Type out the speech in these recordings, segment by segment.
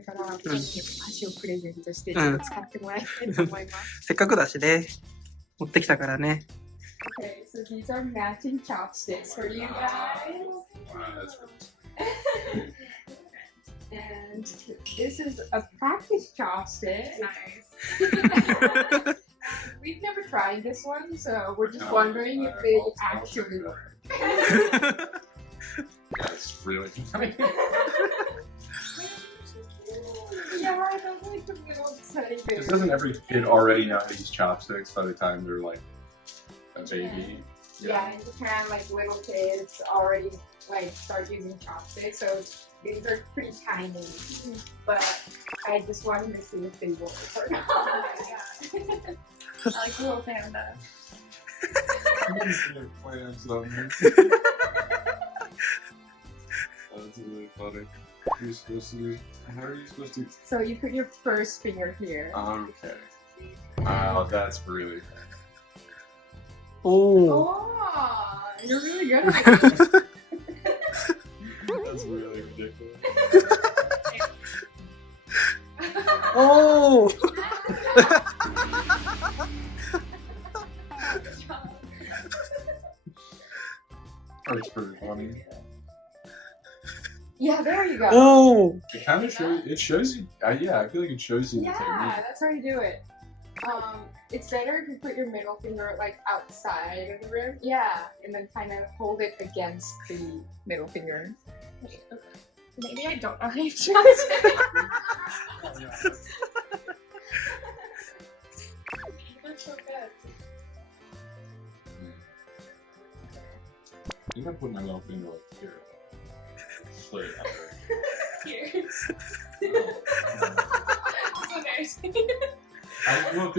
れから箸をプレゼントして使ってもらいたいと思います。せっかくだしね、持ってきたからね。Okay, so these are matching chopsticks for you guys. And this is a practice chopstick. Nice. We've never tried this one, so we're just wondering if they actually work. That's really funny. Yeah, I don't like the little teddy bears. Doesn't every kid already know how to use chopsticks by the time they're like a baby? Yeah, in Japan, like little kids already like start using chopsticks, so these are pretty tiny. But I just wanted to see if they work or not. I like the little panda. That's really funny. You're supposed to. How are you supposed to? So you put your first finger here. Okay. Wow, that's really. Oh. Oh, you're really good at it. That's really ridiculous. Oh. That's pretty funny. Yeah, there you go. Oh. It kind of shows. It shows you. Yeah, I feel like it shows you the Yeah, technique. that's how you do it. It's better if you put your middle finger like outside of the rim. Yeah, and then kind of hold it against the middle finger. Maybe I don't know how to use chopsticks. That's so good. I think I put my middle finger like here. Split it out. Here. That's embarrassing.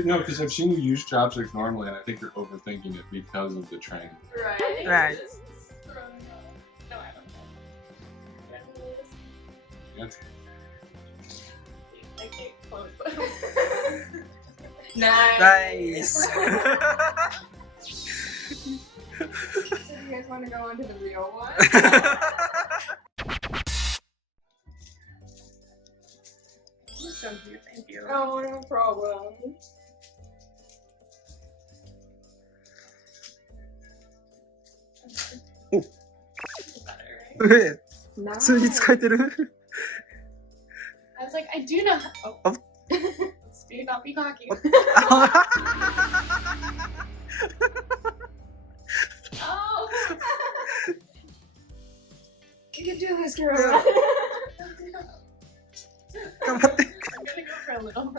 No, because I've seen you use chopsticks normally, and I think you're overthinking it because of the training. Right. Right. No, I don't know. That's I can't close them. Nice. So you guys want to go on to the real one? Thank you. Oh, no problem. Better, right? 普通に使えてる I was like, I do know how. Oh. Do not be cocky. Oh. You can do this, girl.頑張って。 I'm gonna go for a little.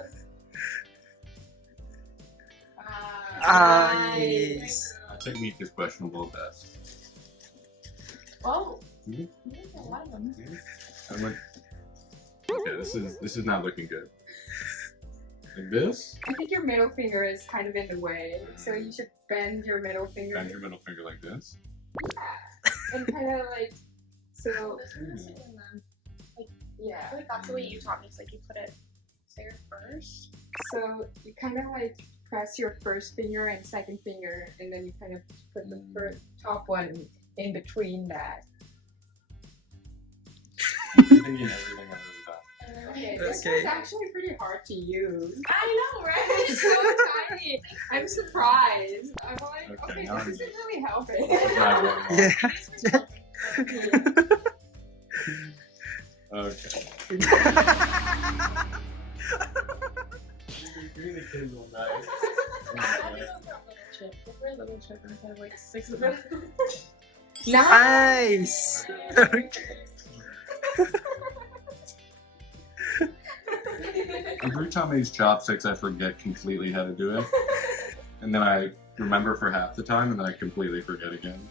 Nice. technique is questionable at best. Oh. Mhm. There's a lot of them. I'm like, okay, this is not looking good. Like this? I think your middle finger is kind of in the way, so you should bend your middle finger. Bend your middle finger like this. And kind of like, so, I yeah. feel like that's the way you taught me. It's like you put it there first. So you kind of like press your first finger and second finger, and then you kind of put the first, top one in between that. I'm thinking everything I've ever done. Okay, this Okay. was actually pretty hard to use. I know, right? It's so tiny. I'm surprised. I'm like, Okay, okay, now this isn't really helping. It's not really long. Yeah. Okay. You're the kids all night. If we're a little chip, I have like 6 of them. Nice. Every time I use chopsticks, I forget completely how to do it. And then I remember for half the time, and then I completely forget again.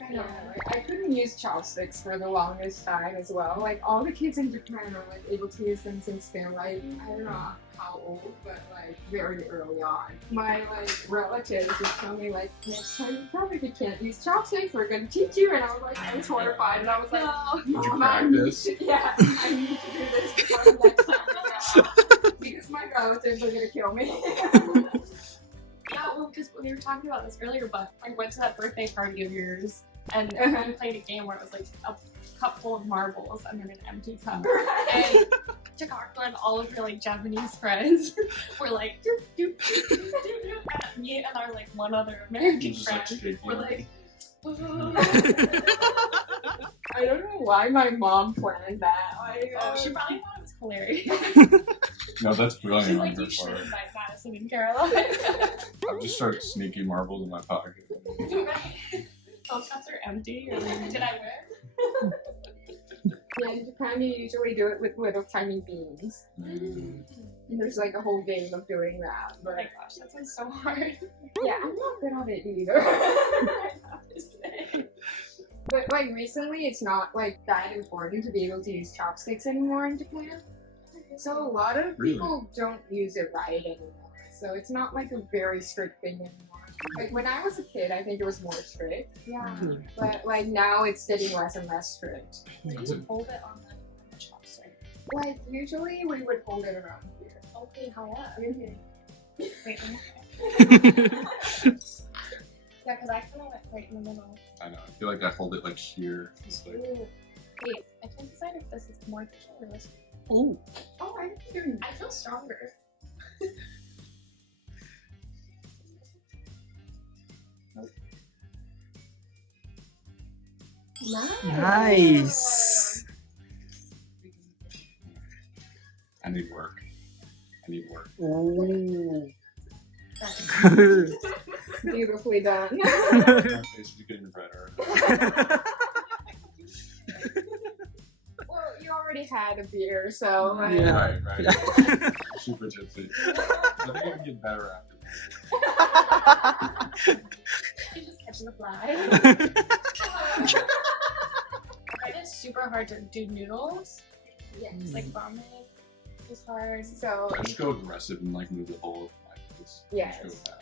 I know, like, I couldn't use chopsticks for the longest time as well. Like all the kids in Japan are like able to use them since they're like, I don't know how old, but like very early on. My like relatives just told me like, next time you come, if you can't use chopsticks, we're gonna teach you. And I was like, I was horrified, and I was like, Did you Mom, I need practice? to, yeah, I need to do this before the next time we go, because my relatives are gonna kill me. Yeah, well, because we were talking about this earlier, but I went to that birthday party of yours, and we played a game where it was like a cup full of marbles and then an empty cup. Right. And Chikako and all of her like Japanese friends were like, doop, doop, doop, doop, doop, doop. And me and our like one other American Just, like, friend shaking. were like, I don't know why my mom planned that. Like, oh, she probably thought it was hilarious. No, that's She's brilliant like, on her you should part. invite Madison and Caroline. I've just started sneaking marbles in my pocket. Those cups are empty. Or did I win? yeah, in Japan you usually do it with little tiny beans. Mm. And there's like a whole game of doing that. Oh But my gosh, that sounds so hard. yeah, I'm not good at it either. I have to say. But like recently it's not like that important to be able to use chopsticks anymore in Japan. So a lot of Really? people don't use it right anymore. So it's not like a very strict thing anymore. Like when I was a kid, I think it was more strict. Yeah. But like now it's getting less and less strict. Do you hold it on the chopstick? Like usually we would hold it around here. Okay, how up? Mhm. Wait, yeah, because I kind of went right in the middle. I know. I feel like I hold it like here. It's like, Ooh. Wait, I can't decide if this is more thick or less. Ooh. Oh, I do. I feel stronger. Nice. I need work. I need work. Ooh. That's Good. Beautifully done. My face is getting redder. Well, you already had a beer, so like, Yeah. Right. Super tipsy. I think I can get better after this. You just catching the fly. I find it super hard to do noodles. yes. Like ramen is hard. So I just go aggressive and like move the whole. Like, just go Yes. with that.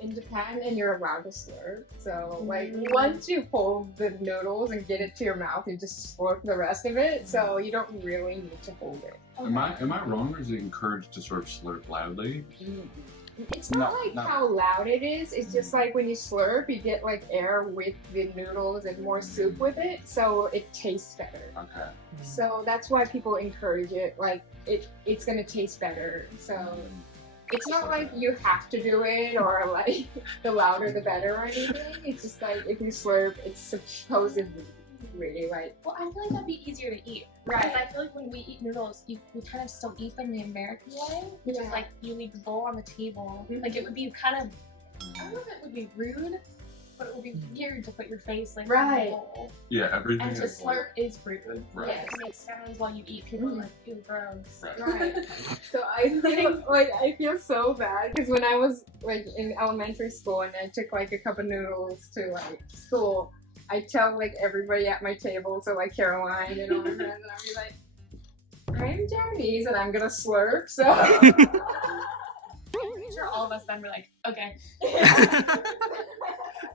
in Japan, and you're allowed to slurp. So like Mm. once you hold the noodles and get it to your mouth, you just slurp the rest of it. So you don't really need to hold it. Am I wrong, or is it encouraged to sort of slurp loudly? It's not No, like no. how loud it is. It's just like when you slurp, you get like air with the noodles and more soup with it, so it tastes better. Okay. So that's why people encourage it. Like it's gonna taste better. So it's not like you have to do it or like the louder the better or anything. It's just like if you slurp, it's supposedly really like Well, I feel like that'd be easier to eat. Because right. I feel like when we eat noodles, we kind of still eat them the American way, which Yeah. is like you leave the bowl on the table. Mhm. Like it would be kind of, I don't know if it would be rude, but it would be weird to put your face like Right. in the bowl. Yeah, everything And to is like, slurp is rude. Right. Yeah, to make sounds while you eat, people are like, ew, gross. Right. Right. So I feel so bad because when I was like in elementary school and I took like a cup of noodles to like school, I tell like everybody at my table, so like Caroline and all my friends, and I'd be like, I'm Japanese and I'm gonna slurp. So I'm sure all of us then were like, okay.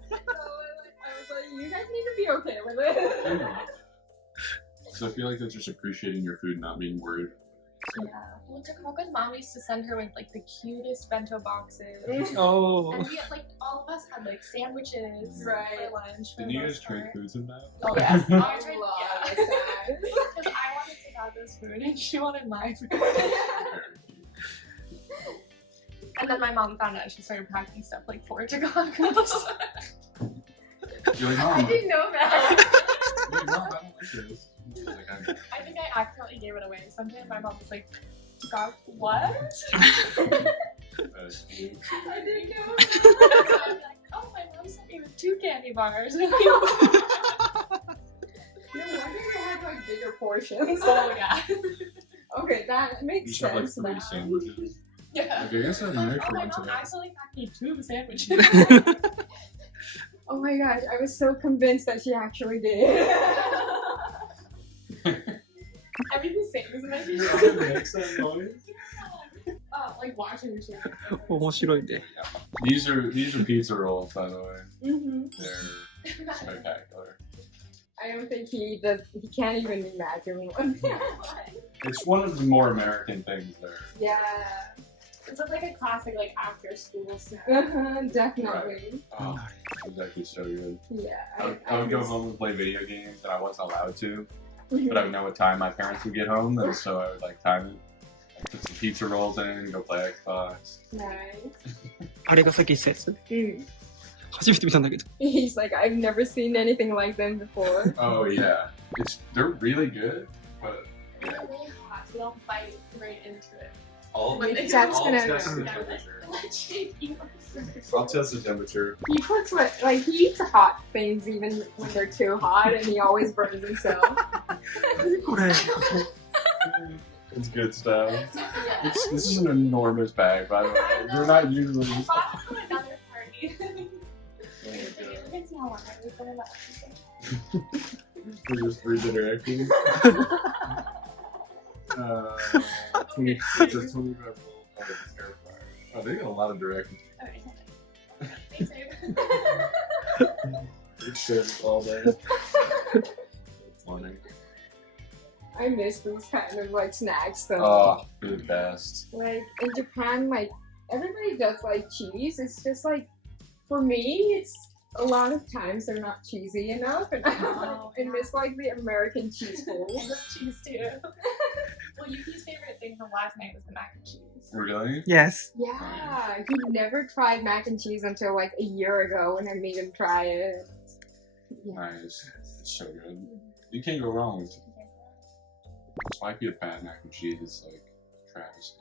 So, I was like, you guys need to be okay with it. So I feel like they're just appreciating your food, not being worried. Yeah. Well, Takamoka's mom used to send her with like the cutest bento boxes. Oh. And we had, like, all of us had like sandwiches Right. for lunch. for Didn't the you most guys trade part. foods in that? Oh, Yes, yes. a I tried, lot yeah. of times. Because I wanted Takato's food and she wanted my food. Very cute. And then my mom found out and she started packing stuff like for Takako's. You're like, I Mom, didn't know that. you're like, Mom, I don't like this. She's like, I think I accidentally gave it away. Sometime my mom was like, Takako, what? I didn't know that. So I'm like, oh, my mom sent me with 2 candy bars. No wonder you had like bigger portions. Oh, yeah. Okay, that you makes should have like sense 3 now. sandwiches. Yeah. Okay, I guess I'm married Oh, for my one mom today. accidentally packed me 2 sandwiches. Oh my gosh, I was so convinced that she actually did. Everything the same, isn't it? It makes that noise. Like washing machine. 面白いね。 These are pizza rolls, by the way. Mm-hmm. They're spectacular. I don't think he can't even imagine one. It's one of the more American things there. Yeah. This is like a classic, like after school snack. Definitely. Oh, it was actually so good. Yeah. I would go home and play video games, and I wasn't allowed to. But I would know what time my parents would get home, and so I would like time it. Put some pizza rolls in, go play Xbox. Nice. あれがさっき言ったやつ初めて見たんだけど。 He's like, I've never seen anything like them before. Oh yeah, they're really good, but They're really hot, so they'll bite right into it. all When they That's all gonna- start test the to temperature. electrocute. I'll test the temperature. He puts he eats hot things even when they're too hot, and he always burns himself. 何これ It's good stuff. Yeah. This is an enormous bag, by the way. They're not usually. I bought it from another party. Let's see how long I was there last. We're just redirecting. 20, it's a 25 volt air fryer. Oh, they got a lot of directions. Alright, hold on. Thanks, babe. It's shit all day. That's funny. I miss those kind of like snacks though. Oh, they're the best. Like in Japan, like everybody does like cheese. It's just like for me, it's a lot of times they're not cheesy enough, and I miss like the American cheese I bowl. love cheese too. Well, Yuki's favorite thing from last night was the mac and cheese. Really? Yes. Yeah, he never tried mac and cheese until like a year ago when I made him try it. Nice. It's so good. You can't go wrong with it. Spiky bad mac and cheese is like travesty.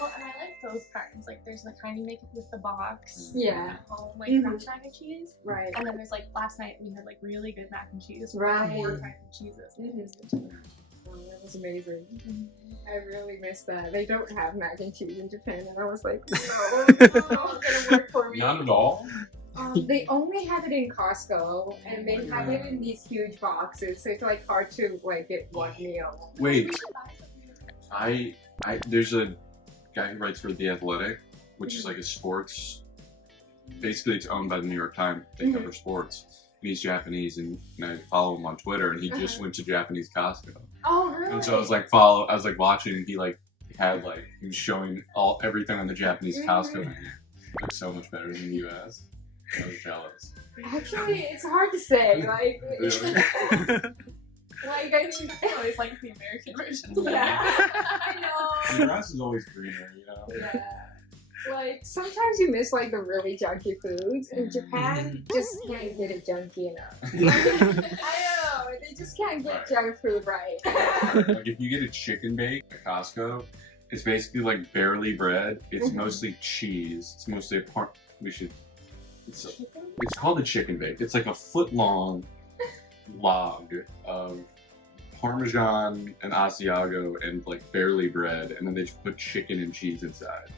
Well, and I like those kinds. Like, there's the kind you make with the box. Yeah. At home, like Mhm. French mac and cheese. Right. And then there's like last night we had like really good mac and cheese. with Right. 4 kinds of cheeses. Oh, that was amazing. I really miss that. They don't have mac and cheese in Japan, and I was like, no, it's not gonna work for me. Not at all. They only have it in Costco, and they have it in these huge boxes, so it's like hard to like get one meal. Wait, We should buy some. there's a guy who writes for The Athletic, which is like a sports. Basically, it's owned by the New York Times. They cover sports. And he's Japanese, and I follow him on Twitter. And he just went to Japanese Costco. Oh, really? And so I was like watching, and he was showing everything on the Japanese Costco menu. It was so much better than the U.S. I was jealous. Actually, it's hard to say. Like, Really? like I think. I always like the American version. Yeah, I The know. grass is always greener, you know. Yeah. Like sometimes you miss like the really junky foods. In Japan, just can't get it junky enough. I know they just can't get junk food right. Like if you get a chicken bake at Costco, it's basically like barely bread. It's mostly cheese. It's mostly a part. It's called a chicken bake. It's like a foot-long log of Parmesan and Asiago and like barely bread, and then they just put chicken and cheese inside.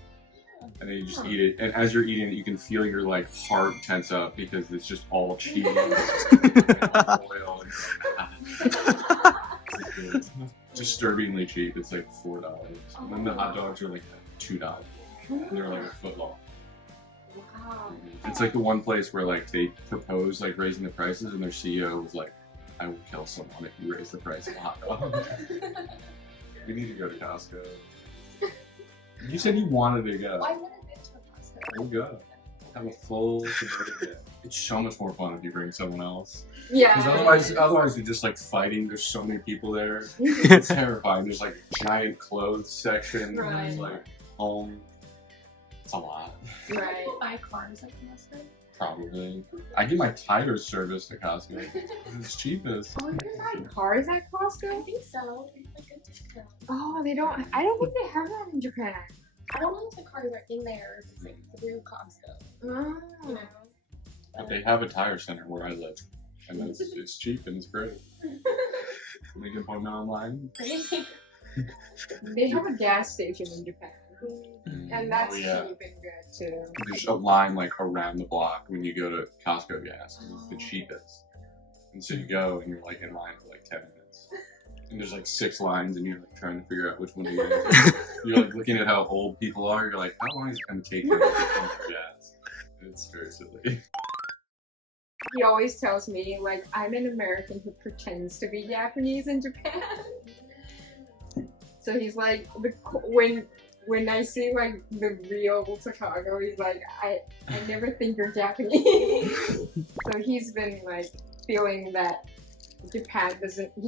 And then you just eat it, and as you're eating it, you can feel your like heart tense up because it's just all cheese and oil. It's disturbingly cheap. It's like $4, and then the hot dogs are like $2. And they're like a foot long. Wow. It's like the one place where like they proposed like raising the prices, and their CEO was like, "I will kill someone if you raise the price of a hot dog." We need to go to Costco. You said you wanted to go. I've never been to a Costco. We'll go. Have a full converted day. It's so much more fun if you bring someone else. Yeah. Because otherwise you're just like fighting. There's so many people there. It's terrifying. There's like a giant clothes section. And there's Right. like home. It's a lot. Right. People buy cars at Costco. Probably. I get my tire serviced at Costco. It's cheapest. Oh, you can buy cars at I Costco? think so. It's like a discount. Oh, they don't. I don't think they have that in Japan. I don't know if the cars are in there or if it's like through Costco. Oh. You know? But they have a tire center where I live. And it's cheap and it's great. Make an appointment online. They have a gas station in Japan. And that's Oh, yeah. cheap and good too. There's a line like around the block when you go to Costco gas. It's the cheapest. And so you go and you're like in line for like 10 minutes. And there's like 6 lines and you're like trying to figure out which one to get. You're like looking at how old people are. You're like, how long is it going to take you to get gas? It's very silly. He always tells me like I'm an American who pretends to be Japanese in Japan. So he's like when when I see like the real Chicago, he's like, I never think you're Japanese. So he's been like feeling that he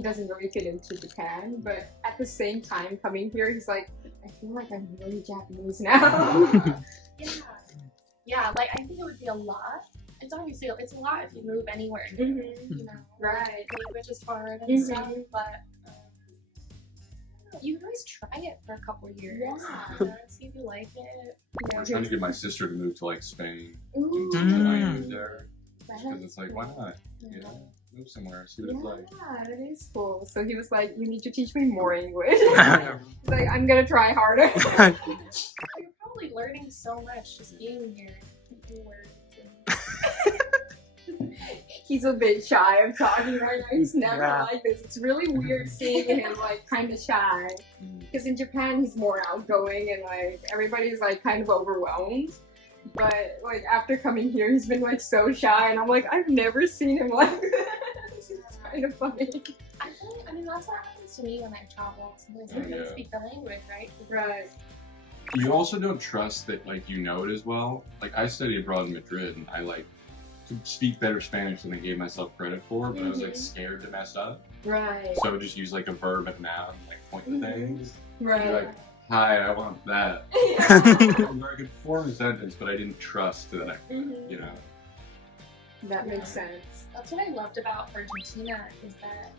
doesn't really fit into Japan, but at the same time coming here, he's like, I feel like I'm really Japanese now. Yeah, like I think it would be a lot. It's obviously it's a lot if you move anywhere, Mm-hmm. you know. Right. Language is hard and Mhm. stuff, but you can always try it for a couple years. Yeah. See if you like it. I'm trying to get my sister to move to like Spain. Ooh. And I Mm. moved there because it's like, why not? You know, move somewhere, see what it's like. Yeah, that is cool. So he was like, you need to teach me more English. He's like, I'm gonna try harder. You're probably learning so much just being here. New words and... He's a bit shy of talking right now. He's never Yeah. like this. It's really weird seeing him like kind of shy. Because in Japan he's more outgoing and like everybody's like kind of overwhelmed. But like after coming here he's been like so shy and I'm like, I've never seen him like this. It's kind of funny. I mean, that's what happens to me when I travel. Sometimes I don't speak the language, right? Right. You also don't trust that like you know it as well. Like I studied abroad in Madrid and I like could speak better Spanish than I gave myself credit for, but I was like scared to mess up. Right. So I would just use like a verb and noun and like point to things. Right. Be like, hi, I want that. Or I could form a sentence, but I didn't trust that I, you know. That makes sense. That's what I loved about Argentina is that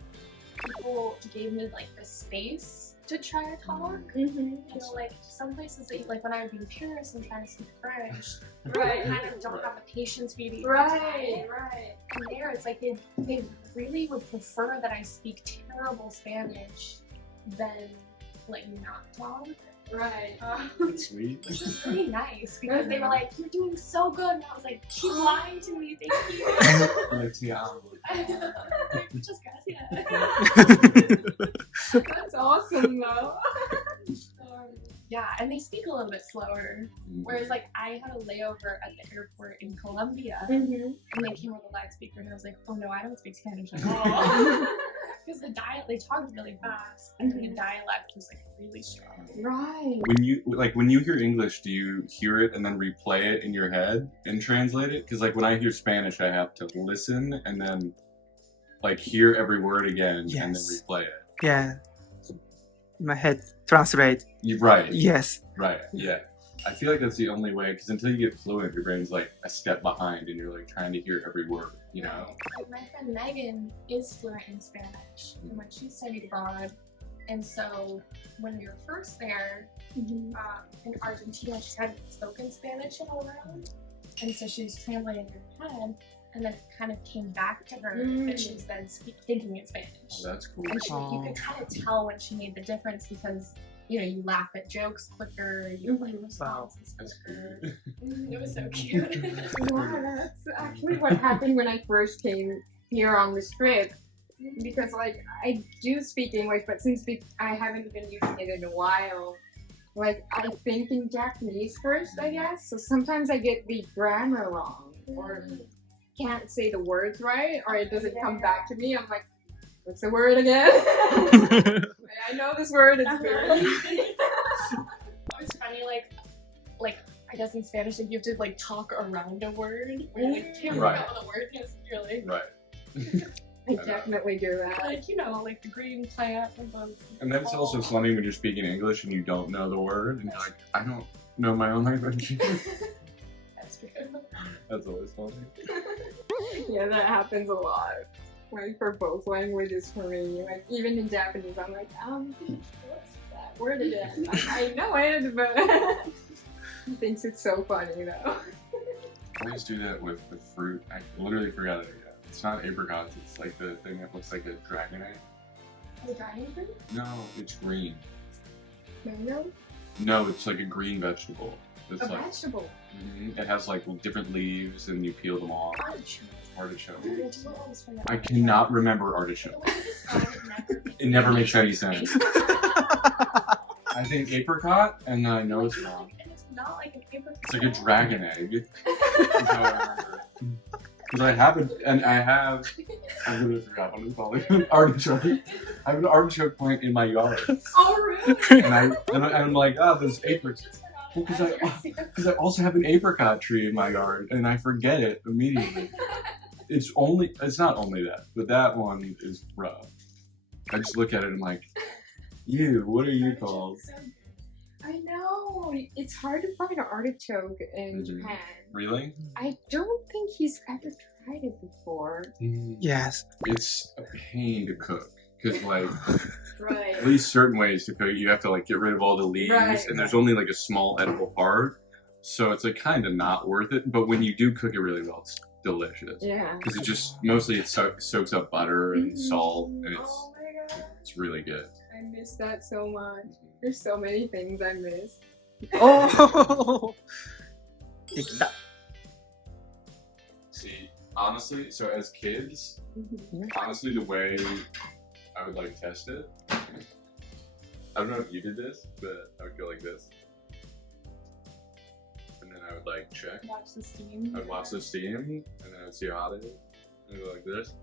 people gave me like the space to try to talk. You know, like some places that like when I would be in Paris and trying to speak French, Right. I kind of don't have the patience for you to Right. And there it's like they really would prefer that I speak terrible Spanish than let you not talk. Right. That's sweet. Which is really nice because they were like, you're doing so good, and I was like, keep lying to me, thank you. Like, yeah. Muchas gracias. That's awesome though. Yeah, and they speak a little bit slower. Whereas like I had a layover at the airport in Colombia, and they came with a loudspeaker, and I was like, oh no, I don't speak Spanish at all. Because they talked really fast, and the dialect was like really strong. Right. When you hear English, do you hear it and then replay it in your head and translate it? Because like when I hear Spanish, I have to listen and then like hear every word again and then replay it. Yeah. My head translate. You're right. Yes. Right. Yeah. I feel like that's the only way, because until you get fluent, your brain's like a step behind, and you're like trying to hear every word. You know. Like my friend Megan is fluent in Spanish, and when she studied abroad, and so when we were first there in Argentina, she hadn't spoken Spanish in a while, and so she was translating in her head, and then it kind of came back to her that she was then thinking in Spanish. Oh, that's cool. And you could kind of tell when she made the difference because, you know, you laugh at jokes quicker, you like responses quicker. It was so cute. Yeah, that's actually what happened when I first came here on this trip. Because like I do speak English, but since I haven't been using it in a while, like I think in Japanese first, I guess. So sometimes I get the grammar wrong or can't say the words right, or it doesn't come back to me. I'm like, what's the word again? I know this word. It's very. It's funny, like I guess in Spanish, like you have to like talk around a word. Where you like can't Right. remember the word because you're like, Right. I definitely do that. like you know, like the green plant and those. And then it's also funny when you're speaking English and you don't know the word, and you're like, I don't know my own language. That's true. That's always funny. Yeah, that happens a lot. Like for both languages for me. Like even in Japanese, I'm like, what's that word again? I know it, but he thinks it's so funny though. I always do that with fruit. I literally forgot it again. It's not apricots, it's like the thing that looks like a dragon egg. The dragon fruit? No, it's green. Mango? No, it's like a green vegetable. It's A like vegetable. It has like different leaves and you peel them off. Artichoke. Artichoke. I cannot remember artichoke. It never makes any sense. I think apricot, and I know it's wrong. And it's not like an apricot. It's like a dragon egg. That's how I remember it. Because I have it, and I have I literally forgot what it's called. An artichoke. I have an artichoke plant in my yard, Oh, really? and I'm like, oh, there's apricots. Because I also have an apricot tree in my yard, and I forget it immediately. It's not only that, but that one is rough. I just look at it and I'm like, you, what are you called? I know. It's hard to find an artichoke in Japan. Really? I don't think he's ever tried it before. Yes. It's a pain to cook. Because, like, Right. at least certain ways to cook, you have to, like, get rid of all the leaves, Right. and there's only, like, a small edible part. So it's, like, kind of not worth it. But when you do cook it really well, it's delicious. Yeah. Because it soaks up butter and salt, and Oh my god. it's really good. I miss that so much. There's so many things I miss. Oh! できた。 See, honestly, so as kids, honestly, the way I would, like, test it, I don't know if you did this, but I would go like this. And then I would, like, check. Watch the steam. I'd watch the steam, and then I'd see how hot it is. And I'd go like this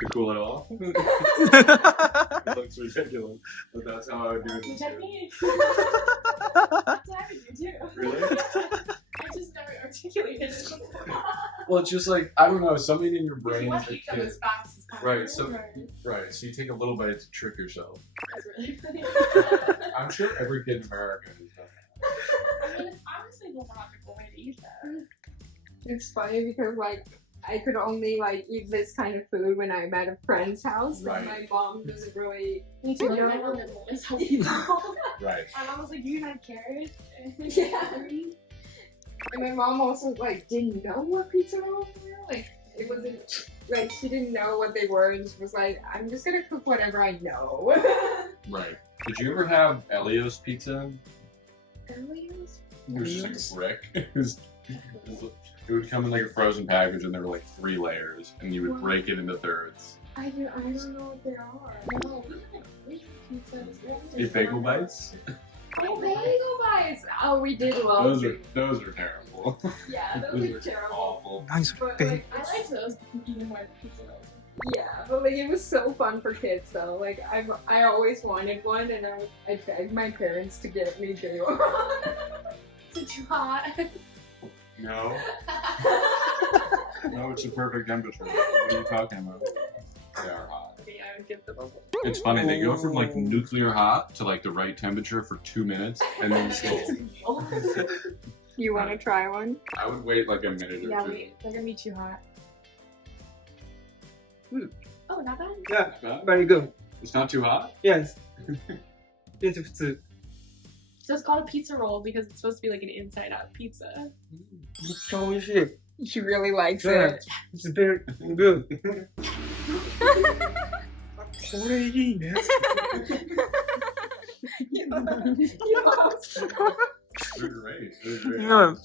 to cool it off. It looks ridiculous, but that's how I would do it. That's too. me. That's what I would do too. Really? I just never articulated it before. Well, it's just like, I don't know, something in your You brain want as to a eat them kid. as fast as possible. Right, so right, so you take a little bite to trick yourself. That's really funny. I'm sure every kid in America has done that. I mean, it's honestly the logical way to eat them. It's funny because like I could only like eat this kind of food when I'm at a friend's house. Right. And my mom doesn't really. Me too. You Like, know? my mom is how you know. Right. My mom was like, "Do you not carrots?" Yeah. And my mom also like didn't know what pizza rolls were. Like it wasn't like she didn't know what they were, and she was like, "I'm just gonna cook whatever I know." Right. Did you ever have Elio's pizza? Elio's? It was just like a brick. It would come in like a frozen package, and there were like 3 layers, and you would Wow. break it into thirds. I don't know what they are. No, we had great pizzas. Eat bagel bites? Oh, bagel bites! Oh, we did love Those are terrible. Yeah, those Those are are terrible. awful. 何それ But like, I like those even more than pizza rolls. yeah, but like it was so fun for kids though. Like I always wanted one, and I begged my parents to get me two. Is it too hot? No. No, it's the perfect temperature. What are you talking about? They are hot. Okay, I would give them a It's funny, they go from like nuclear hot to like the right temperature for 2 minutes, and then it's cold. You want to try one? I would wait like a minute or Yeah, two. wait, they're gonna be too hot. Oh, not bad. Yeah, Huh? very good. It's not too hot? Yes. 全然普通。 So it's called a pizza roll because it's supposed to be like an inside out pizza. めっちゃ美味しい。 She really likes Yeah. it. It's very good. これいいね。 They're great. They're great. No.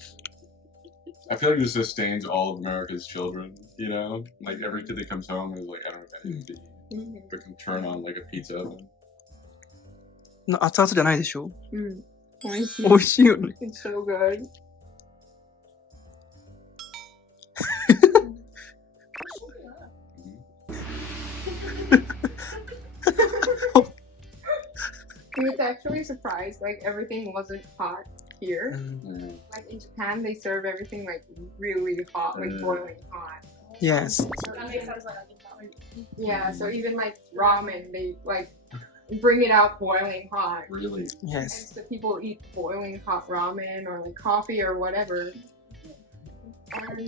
I feel like this sustains all of America's children, you know? Like every kid that comes home is like, I don't know if anything to eat, but can turn on like a pizza oven. 熱々じゃないでしょ Oishi. 美味しいよね。 It's so good. He was actually surprised, like everything wasn't hot here. Mm. Like in Japan, they serve everything like really hot, like boiling hot. Yes. So that makes sense why I think that way. Yeah, so even like ramen, they like bring it out boiling hot. Really? And Yes. so people eat boiling hot ramen or like coffee or whatever. And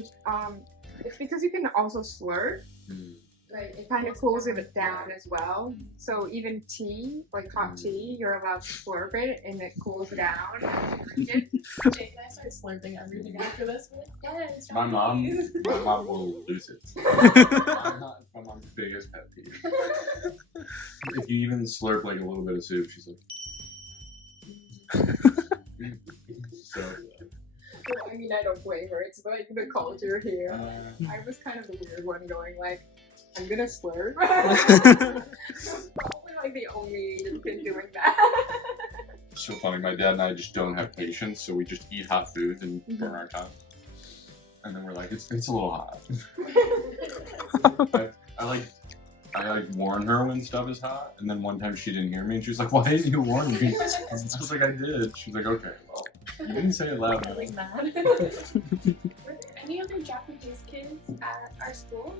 it's because you can also slurp. Mm. Like it kind of cools it down as well. So even tea, like hot tea, you're allowed to slurp it and it cools down. Jake and I started slurping everything after this. We're like, yes, My mom please." will lose it. My mom's biggest pet peeve. If you even slurp like a little bit of soup, she's like, so Well, I mean, I don't blame her. It's like the culture here. uh, I was kind of the weird one going like, I'm gonna slurp. Probably like the only kid doing that. so funny. My dad and I just don't have patience, so we just eat hot foods and burn our tongue. And then we're like, it's a little hot. I like I like warn her when stuff is hot, and then one time she didn't hear me, and she was like, "Why didn't you warn me?" I was like, "I did." She's like, "Okay, well, you didn't say it loud Really enough." mad. Were there any other Japanese kids at our school?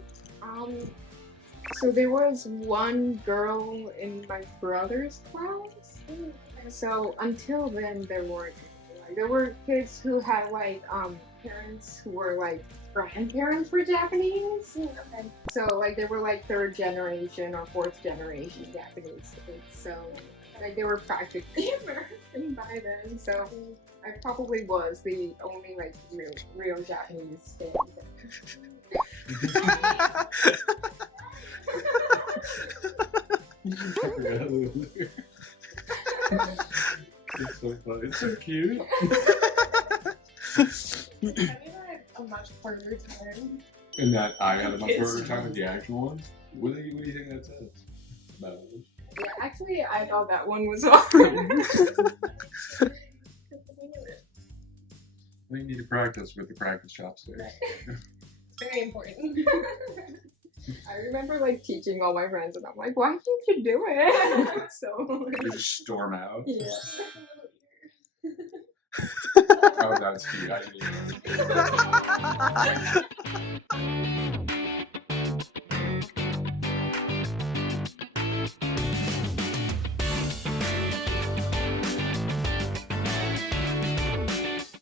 So there was one girl in my brother's class. So until then, there weren't. Like, there were kids who had like parents who were like grandparents were Japanese. Okay. So like they were like third generation or fourth generation Japanese kids. So like they were practically American by then. So I probably was the only like real Japanese kid. It's so funny. It's so cute. I had a much harder time. And that I had a much harder time with the actual ones. What do you think that says about it? Yeah, actually, I thought that one was hard. We need to practice with the practice chopsticks. It's very important. I remember like teaching all my friends, and I'm like, "Why can't you do it?" So You just storm out. yeah. Oh, that's cute. I didn't even